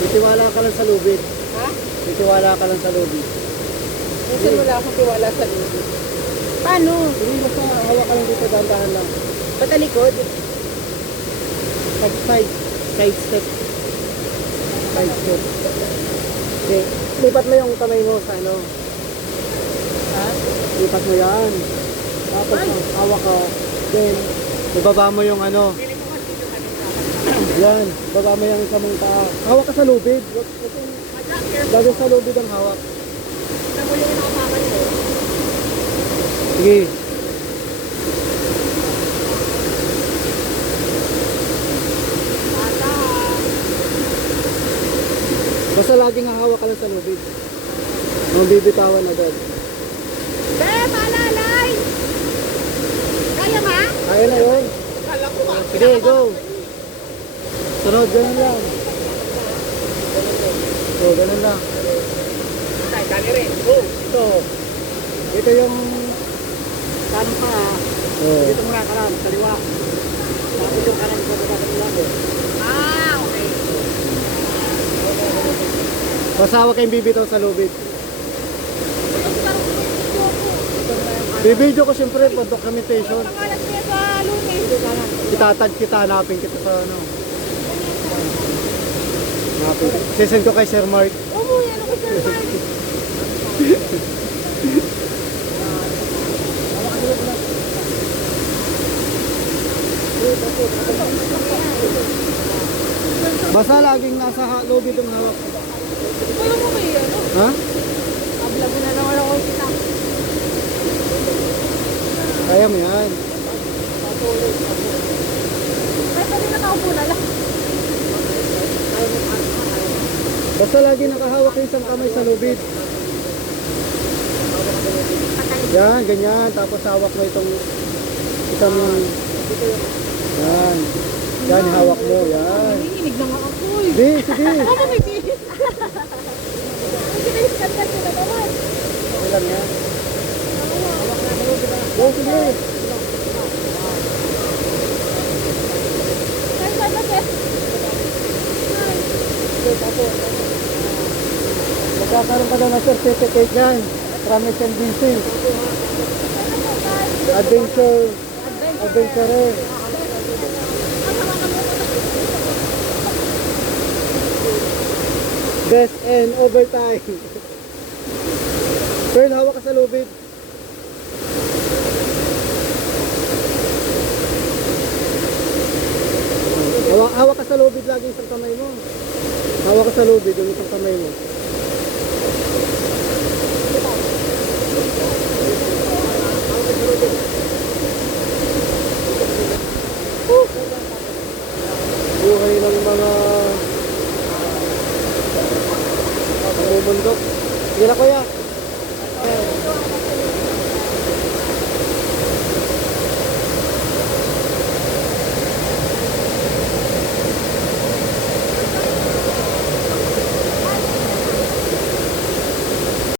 Titiwala ka lang sa lubid. Ha? Titiwala ka lang sa lubid. Minsan wala akong tiwala sa lubid. Paano? Hindi, basta hawak ka lang dito, dahan-dahan lang. Ba't talikod? Side step. Side step. Okay. Lipat mo yung kamay mo sa ano. Ha? Lipat mo yan. Tapos hawak ka. Then, ibaba mo yung ano. Yan. Ibaba mo yung isa mong paa. Hawak ka sa lubid. Lagi sa lubid ang hawak. Ito mo yung nakapakan mo. Sige. Basta laging hahawak ka lang sa lubid. Ang bibitawan agad. Be, palalay! Kaya ba? Kaya na yun. Kala ko ba? Sige, go. Sunod, ganun lang. Go, ganun lang. Ay, dali rin. Go. Ito yung Kanan pa ha. oh. Dito muna kanan, kaliwa. Tapos yung kanan ko baba ng labo. Ah, okay. Basta hawak kayong bibitaw sa lubid. Bibidyo ko siyempre for documentation. Pangalan niya sa lunes. Itatag kita, hanapin kita sa ano. Hanapin. Sisend ko kay Sir Mark. Oo, yan ako Sir Mark. Basta laging nasa lubid yung hawak. Wala mo kayo ano? Ha? Abla mo na naman ako kita. Kaya mo yan. Ay, pwede nakaupo na lang. Basta lagi nakahawak yung isang kamay sa lubid. Yan, ganyan. Tapos hawak mo itong isang... Yan. Yan, hawak mo. Yan. Nanginginig na nga ako eh. Sige, sige. Ano may tiis? Ang sinaiskandal ko na naman. Okay lang yan. Go, sige. Ay, saan na Seth? Magkakaroon ka na ng certificate yan. Promise and busy. Adventure. Best and overtime. Pearl, hawak ka sa lubid. Hawak ka sa lubid lagi isang kamay mo. Hawak ka sa lubid yung isang kamay mo. Buhay ng mga bumundok. Sige na kuya.